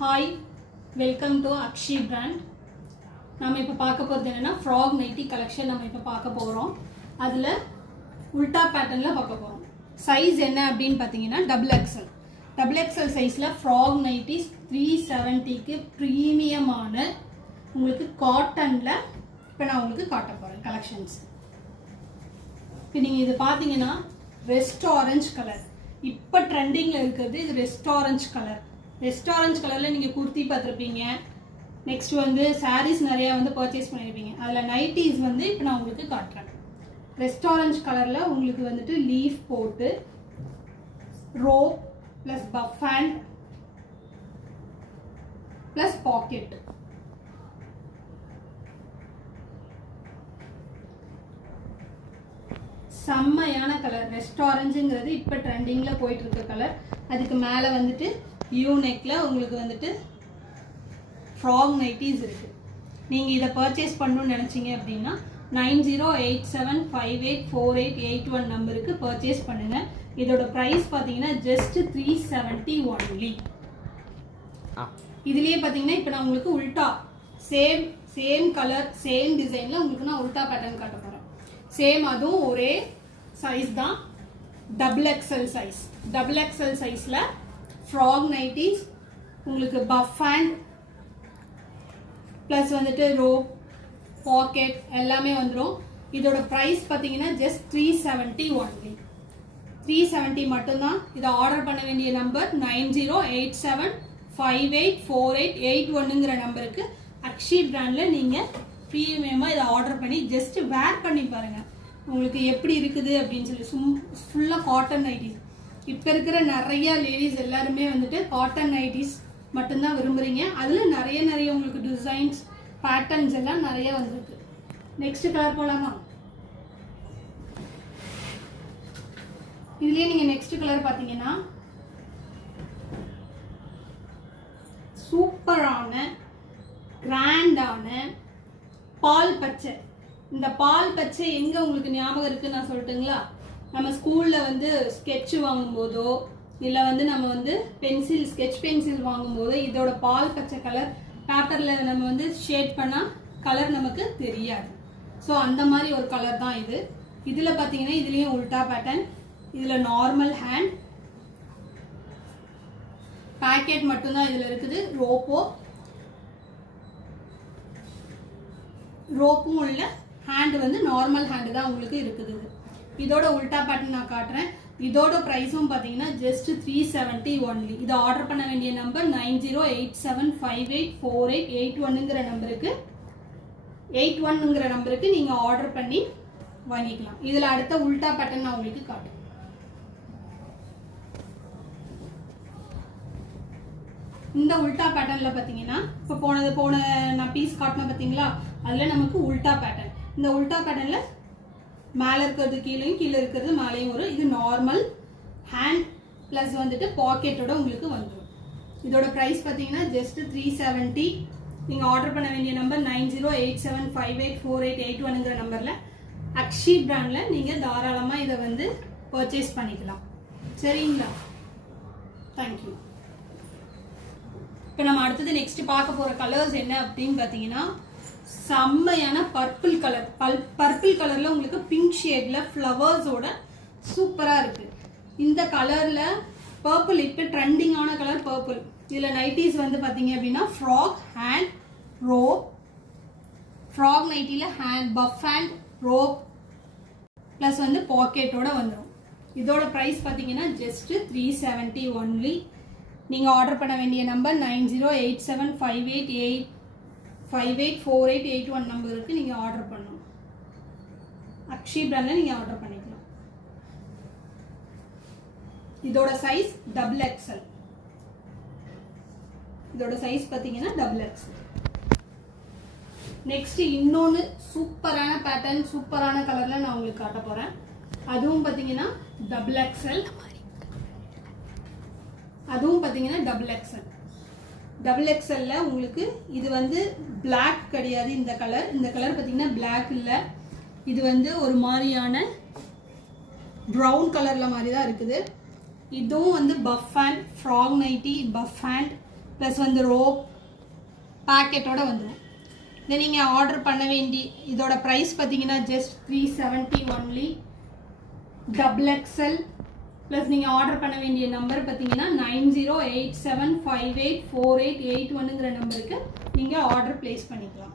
Hi, welcome to Akshi brand. நம்ம இப்போ பார்க்க போகிறது என்னன்னா ஃப்ராக் நைட்டி கலெக்ஷன் நம்ம இப்போ பார்க்க போகிறோம். அதில் உல்டா பேட்டர்னில் பார்க்க போகிறோம். சைஸ் என்ன அப்படின்னு பார்த்தீங்கன்னா டபுள் எக்ஸல் சைஸில் ஃப்ராக் நைட்டிஸ் 370க்கு ப்ரீமியமான உங்களுக்கு காட்டனில் இப்போ நான் உங்களுக்கு காட்ட போகிறேன் கலெக்ஷன்ஸ். இப்போ நீங்கள் இது பார்த்தீங்கன்னா ரெஸ்ட் ஆரஞ்ச் கலர் இப்போ ட்ரெண்டிங்கில் இருக்கிறது. இது ரெஸ்ட் ஆரஞ்ச் கலரில் நீங்கள் குர்த்தி பார்த்துருப்பீங்க. நெக்ஸ்ட் வந்து சாரீஸ் நிறையா வந்து பர்ச்சேஸ் பண்ணியிருப்பீங்க. அதில் நைட்டிஸ் வந்து இப்போ நான் உங்களுக்கு காட்டுறேன். ரெஸ்ட் ஆரஞ்ச் கலரில் உங்களுக்கு வந்துட்டு லீஃப் போட்டு row plus puff hand plus pocket. செம்மையான கலர். ரெஸ்ட் ஆரஞ்சுங்கிறது இப்போ ட்ரெண்டிங்கில் போயிட்டு இருக்க கலர். அதுக்கு மேலே வந்துட்டு யூ நெக்கில் உங்களுக்கு வந்துட்டு ஃப்ராக் நைட்டிஸ் இருக்குது. நீங்கள் இதை பர்ச்சேஸ் பண்ணணும்னு நினச்சிங்க அப்படின்னா 9087584881 நம்பருக்கு பர்ச்சேஸ் பண்ணுங்கள். இதோட ப்ரைஸ் பார்த்தீங்கன்னா ஜஸ்ட் 370 ஒன்லி. இதுலேயே பார்த்தீங்கன்னா இப்போ நான் உங்களுக்கு உல்டா சேம் கலர் சேம் டிசைனில் உங்களுக்கு நான் உல்டா பேட்டர்ன் காட்ட போகிறேன். சேம் அதுவும் ஒரே சைஸ் தான். டபுள் எக்ஸல் சைஸில் ஃப்ராக் நைட்டிஸ் உங்களுக்கு பஃப் ஹேண்ட் ப்ளஸ் வந்துட்டு ரோ பாக்கெட் எல்லாமே வந்துடும். இதோட ப்ரைஸ் பார்த்தீங்கன்னா ஜஸ்ட் 370 ஒன்லி. 370 மட்டும்தான். இதை ஆர்டர் பண்ண வேண்டிய நம்பர் 9087584881ங்கிற நம்பருக்கு அக்ஷி பிராண்டில் நீங்கள் ப்ரீமியமாக இதை ஆர்டர் பண்ணி ஜஸ்ட் வேர் பண்ணி பாருங்கள். உங்களுக்கு எப்படி இருக்குது அப்படின்னு சொல்லி ஃபுல்லாக காட்டன் நைட்டிஸ். இப்போ இருக்கிற நிறைய லேடிஸ் எல்லாருமே வந்துட்டு காட்டன் நைட்டிஸ் மட்டும்தான் விரும்புகிறீங்க. அதில் நிறைய உங்களுக்கு டிசைன்ஸ் பேட்டர்ன்ஸ் எல்லாம் நிறைய வந்துருக்கு. நெக்ஸ்ட் கலர் போகலாமா? இதுலேயே நீங்கள் நெக்ஸ்ட் கலர் பார்த்தீங்கன்னா சூப்பரான கிராண்டான பால் பச்சை. இந்த பால் பச்சை எங்கே உங்களுக்கு ஞாபகம் இருக்குன்னு நான் சொல்லட்டுங்களா? நம்ம ஸ்கூலில் வந்து ஸ்கெட்சு வாங்கும்போதோ இல்லை வந்து நம்ம வந்து ஸ்கெட்ச் பென்சில் வாங்கும்போதோ இதோட பால் பச்சை கலர் பேப்பரில் நம்ம வந்து ஷேட் பண்ணால் கலர் நமக்கு தெரியாது. ஸோ அந்த மாதிரி ஒரு கலர் தான் இது. இதில் பார்த்தீங்கன்னா இதுலேயும் உல்டா பேட்டர்ன். இதில் நார்மல் ஹேண்ட் பேக்கெட் மட்டும்தான் இதில் இருக்குது. ரோப்பும் உள்ள ஹேண்டு வந்து நார்மல் ஹேண்டு தான் உங்களுக்கு இருக்குது. இதோட உல்டா பேட்டர்ன் நான் காட்டுறேன். இதோட ப்ரைஸும் பார்த்தீங்கன்னா ஜஸ்ட் 370 ஒன்லி. இதை ஆர்டர் பண்ண வேண்டிய நம்பர் 9087584881ங்கிற நம்பருக்கு நீங்கள் ஆர்டர் பண்ணி வாங்கிக்கலாம். இதில் அடுத்த உல்டா பேட்டர்ன் நான் உங்களுக்கு காட்டுறேன். இந்த உல்டா பேட்டர்னில் பார்த்தீங்கன்னா இப்போ போன நான் பீஸ் காட்டினேன் பார்த்தீங்களா? அதில் நமக்கு உல்டா பேட்டர்ன். இந்த உல்டா பேட்டர்னில் மேலே இருக்கிறது கீழே இருக்கிறது மேலேயும் வரும். இது நார்மல் ஹேண்ட் ப்ளஸ் வந்துட்டு பாக்கெட்டோட உங்களுக்கு வந்துடும். இதோட ப்ரைஸ் பார்த்தீங்கன்னா ஜஸ்ட் 370. நீங்கள் ஆர்டர் பண்ண வேண்டிய நம்பர் 9087584881ங்கிற நம்பரில் அக்ஷி பிராண்டில் நீங்கள் தாராளமாக இதை வந்து பர்ச்சேஸ் பண்ணிக்கலாம். சரிங்களா? தேங்க்யூ. இப்போ நம்ம அடுத்தது நெக்ஸ்ட் பார்க்க போகிற கலர்ஸ் என்ன அப்படின்னு பார்த்தீங்கன்னா செம்மையான பர்பிள் கலரில் உங்களுக்கு பிங்க் ஷேடில் ஃப்ளவர்ஸோட சூப்பராக இருக்குது. இந்த கலரில் பர்பிள் இப்போ ட்ரெண்டிங்கான கலர் பர்பிள். இதில் நைட்டிஸ் வந்து பார்த்தீங்க அப்படின்னா ஃப்ராக் ஹேண்ட் ரோப், ஃப்ராக் நைட்டியில் hand puff hand robe plus வந்து பாக்கெட்டோட வந்துடும். இதோட ப்ரைஸ் பார்த்தீங்கன்னா ஜஸ்ட் 370 ஒன்லி. நீங்கள் ஆர்டர் பண்ண வேண்டிய நம்பர் 9087584881 நம்பருக்கு நீங்கள் ஆர்டர் பண்ணணும். அக்ஷி பிராண்டில் நீங்கள் ஆர்டர் பண்ணிக்கலாம். இதோட சைஸ் டபுள் எக்ஸல். இதோட சைஸ் பார்த்தீங்கன்னா டபுள் எக்ஸல். நெக்ஸ்ட் இன்னொன்று சூப்பரான பேட்டர்ன் சூப்பரான கலரில் நான் உங்களுக்கு காட்ட போகிறேன். அதுவும் பார்த்தீங்கன்னா டபுள் எக்ஸல். டபுள் எக்ஸல்ல உங்களுக்கு இது வந்து பிளாக் கிடையாது. இந்த கலர் பார்த்தீங்கன்னா பிளாக் இல்லை. இது வந்து ஒரு மாதிரியான ப்ரௌன் கலரில் மாதிரி தான் இருக்குது. இதுவும் வந்து puff hand frock nightie puff hand plus வந்து ரோப் பேக்கெட்டோட வந்துடும். இதை நீங்கள் ஆர்டர் பண்ண வேண்டி இதோட ப்ரைஸ் பார்த்தீங்கன்னா just 370 only. Double XL plus நீங்கள் ஆர்டர் பண்ண வேண்டிய நம்பர் பார்த்தீங்கன்னா 9087584881ங்கிற நம்பருக்கு நீங்கள் ஆர்டர் ப்ளேஸ் பண்ணிக்கலாம்.